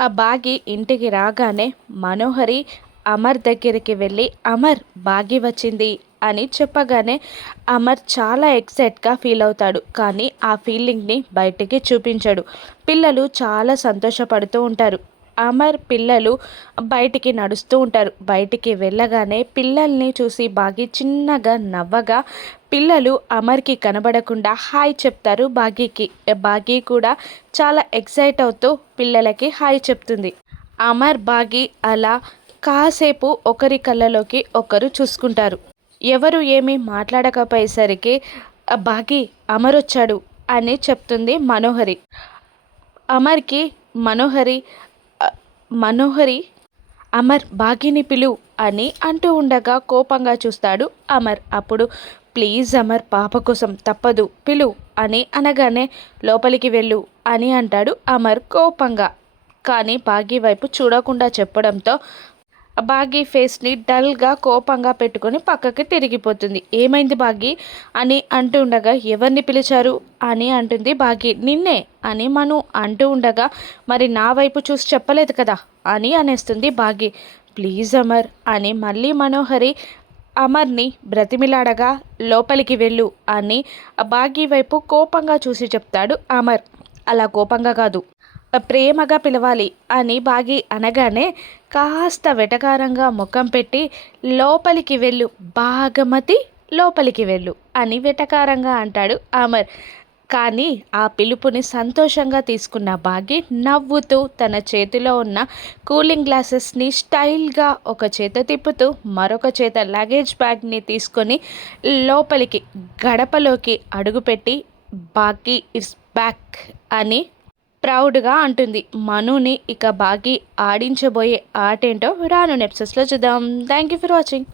ఆ బాగి ఇంటికి రాగానే మనోహరి అమర్ దగ్గరికి వెళ్ళి అమర్ బాగి వచ్చింది అని చెప్పగానే అమర్ చాలా ఎక్సైట్గా ఫీల్ అవుతాడు. కానీ ఆ ఫీలింగ్ని బయటికి చూపించాడు. పిల్లలు చాలా సంతోషపడుతూ ఉంటారు. అమర్ పిల్లలు బయటికి నడుస్తూ ఉంటారు. బయటికి వెళ్ళగానే పిల్లల్ని చూసి బాగి చిన్నగా నవ్వగా పిల్లలు అమర్కి కనబడకుండా హాయ్ చెప్తారు బాగీకి. బాగీ కూడా చాలా ఎక్సైట్ అవుతూ పిల్లలకి హాయ్ చెప్తుంది. అమర్ బాగి అలా కాసేపు ఒకరి కళ్ళలోకి ఒకరు చూసుకుంటారు. ఎవరు ఏమీ మాట్లాడకపోయేసరికి బాగి అమర్ వచ్చాడు అని చెప్తుంది మనోహరి. అమర్కి మనోహరి మనోహరి అమర్ బాగిని పిలు అని అంటూ ఉండగా కోపంగా చూస్తాడు అమర్. అప్పుడు ప్లీజ్ అమర్ పాప కోసం తప్పదు పిలు అని అనగానే లోపలికి వెళ్ళు అని అంటాడు అమర్ కోపంగా. కానీ బాగి వైపు చూడకుండా చెప్పడంతో బాగి ఫేస్ని డల్గా కోపంగా పెట్టుకొని పక్కకి తిరిగిపోతుంది. ఏమైంది బాగి అని అంటూ ఉండగా ఎవరిని పిలిచారు అని అంటుంది బాగి. నిన్నే అని మను అంటూ ఉండగా మరి నా వైపు చూసి చెప్పలేదు కదా అని అనేస్తుంది బాగి. ప్లీజ్ అమర్ అని మళ్ళీ మనోహరి అమర్ని బ్రతిమిలాడగా లోపలికి వెళ్ళు అని బాగి వైపు కోపంగా చూసి చెప్తాడు అమర్. అలా కోపంగా కాదు ప్రేమగా పిలవాలి అని బాగి అనగానే కాస్త వెటకారంగా ముఖం పెట్టి లోపలికి వెళ్ళు భాగమతి లోపలికి వెళ్ళు అని వెటకారంగా అంటాడు అమర్. కానీ ఆ పిలుపుని సంతోషంగా తీసుకున్న బాగి నవ్వుతూ తన చేతిలో ఉన్న కూలింగ్ గ్లాసెస్ని స్టైల్గా ఒక చేత తిప్పుతూ మరొక చేత లగేజ్ బ్యాగ్ని తీసుకొని లోపలికి గడపలోకి అడుగుపెట్టి బాగి ఇట్స్ బ్యాక్ అని ప్రౌడ్గా అంటుంది. మనుని ఇక బాగి ఆడించబోయే ఆటేంటో రాను ఎపిసోడ్స్లో చూద్దాం. Thank you for watching.